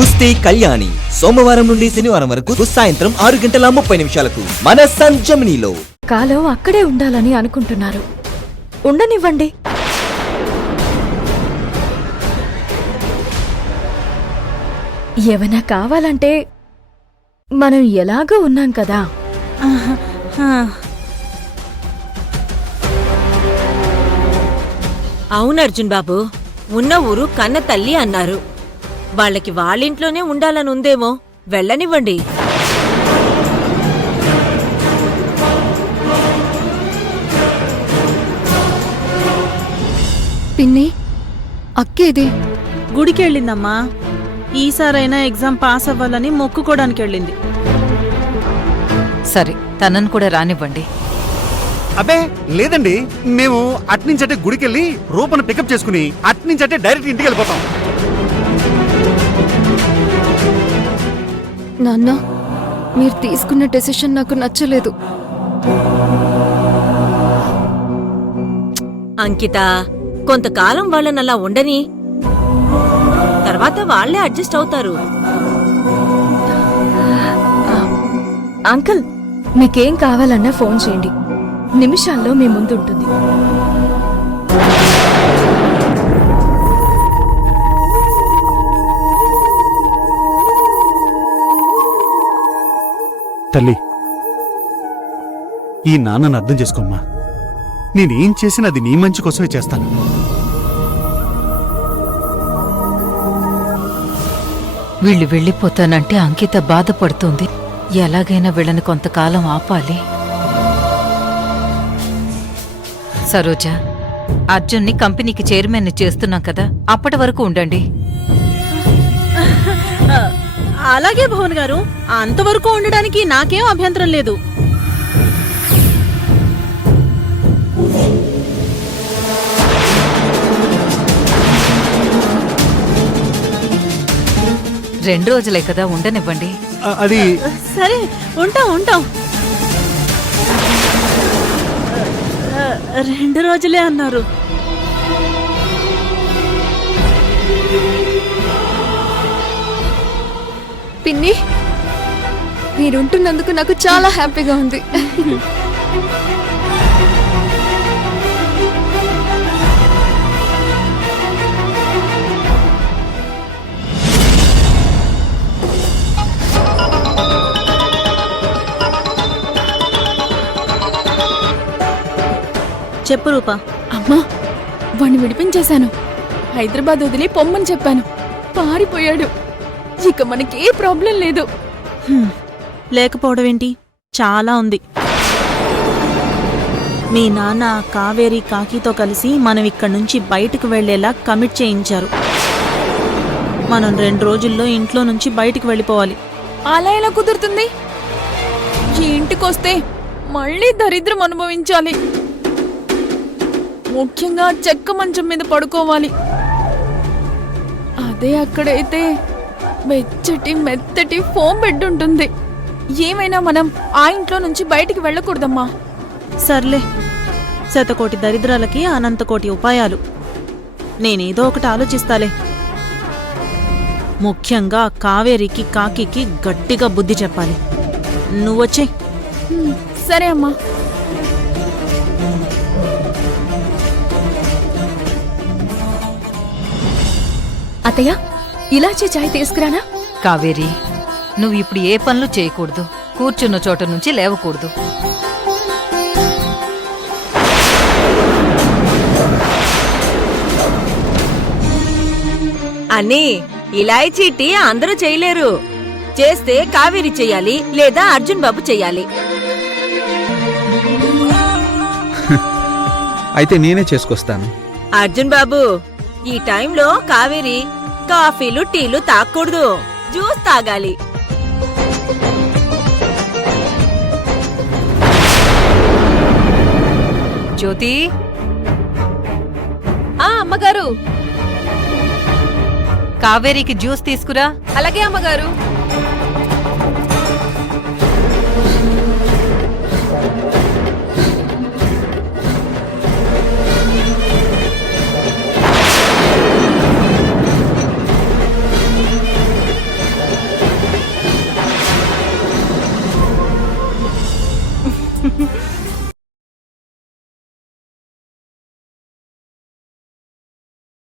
కుస్తీ కళ్యాణి సోమవారం నుండి శనివారం వరకు సాయంత్రం 6:30 మన సంజమినిలో. కాలం అక్కడే ఉండాలని అనుకుంటున్నారు, ఉండనివ్వండి. ఏమైనా కావాలంటే మనం ఎలాగో ఉన్నాం కదా. అవును అర్జున్ బాబు, ఉన్న ఊరు కన్న తల్లి అన్నారు. వాళ్ళకి వాళ్ళింట్లోనే ఉండాలనుందేమో, వెళ్ళనివ్వండి. పిన్ని, అక్కేది గుడికెళ్ళిందమ్మా. ఈసారైనా ఎగ్జామ్ పాస్ అవ్వాలని మొక్కుకోడానికి వెళ్ళింది. సరే, తనను కూడా రానివ్వండి. అబ్బే లేదండి, మేము అట్నుంచటే గుడికెళ్ళి రూపను పికప్ చేసుకుని అట్నుంచటే డైరెక్ట్ ఇంటికి వెళ్ళిపోతాం. నాన్న, మీరు తీసుకున్న డెసిషన్ నాకు నచ్చలేదు. అంకిత, కొంతకాలం వాళ్ళనలా ఉండని, తర్వాత వాళ్లే అడ్జస్ట్ అవుతారు. అంకుల్, మీకేం కావాలన్నా ఫోన్ చేయండి, నిమిషాల్లో మీ ముందుంటుంది. తల్లి, ఈ నాన్నను అర్థం చేసుకోమ్మా. నేనేం చేసినా అది నీ మంచి కోసమే చేస్తాను. వీళ్ళు వెళ్ళిపోతానంటే అంకిత బాధపడుతుంది. ఎలాగైనా వీళ్ళని కొంతకాలం ఆపాలి. సరోజ, అర్జున్ని కంపెనీకి చైర్మన్ చేస్తున్నాం కదా, అప్పటి వరకు ఉండండి. అలాగే భవన్ గారు, అంతవరకు ఉండడానికి నాకేం అభ్యంతరం లేదు. రెండు రోజులే కదా, ఉండనివ్వండి. అది సరే, ఉంటాం. 2 రోజులే అన్నారు. పిన్ని, మీరుంటున్నందుకు నాకు చాలా హ్యాపీగా ఉంది. చెప్పు రూపా. అమ్మా, వాణ్ణి విడిపించేశాను. హైదరాబాద్ వదిలి పొమ్మని చెప్పాను, పారిపోయాడు. ఇక మనకే ప్రాబ్లం లేదు. లేకపోవడం ఏంటి, చాలా ఉంది. మీ నాన్న కావేరి కాకితో కలిసి మనం ఇక్కడి నుంచి బయటకు వెళ్లేలా కమిట్ చేయించారు. మనం 2 రోజుల్లో ఇంట్లో నుంచి బయటికి వెళ్ళిపోవాలి. అలా ఎలా కుదురుతుంది? ఈ ఇంటికొస్తే మళ్ళీ దరిద్రం అనుభవించాలి. ముఖ్యంగా చెక్క మంచం మీద పడుకోవాలి. అదే అక్కడైతే వెచ్చటి మెత్తటి ఫోమ్ బెడ్ ఉంటుంది. ఏమైనా మనం ఆ ఇంట్లో నుంచి బయటికి వెళ్ళకూడదమ్మా. సర్లే, శతకోటి దరిద్రాలకి అనంతకోటి ఉపాయాలు. నేనేదో ఒకటి ఆలోచిస్తాలే. ముఖ్యంగా కావేరికి కాకికి గట్టిగా బుద్ధి చెప్పాలి. నువ్వొచ్చే. సరే అమ్మా. అత్తయ్య, ఇలాచీ చాయ్ తీసుకురానా? కావేరి, నువ్వు ఇప్పుడు ఏ పనులు చేయకూడదు. కూర్చున్న చోట నుంచి లేవకూడదు. అన్నీ ఇలాయచీ టీ అందరూ చేయలేరు. చేస్తే కావేరి చెయ్యాలి, లేదా అర్జున్ బాబు చెయ్యాలి. అయితే నేనే చేసుకొస్తాను. అర్జున్ బాబు, ఈ టైంలో కావేరి కాఫీలు టీలు తాగకూడదు, జ్యూస్ తాగాలి. జ్యోతి, అమ్మగారు. కావేరికి జ్యూస్ తీసుకురా. అలాగే అమ్మగారు.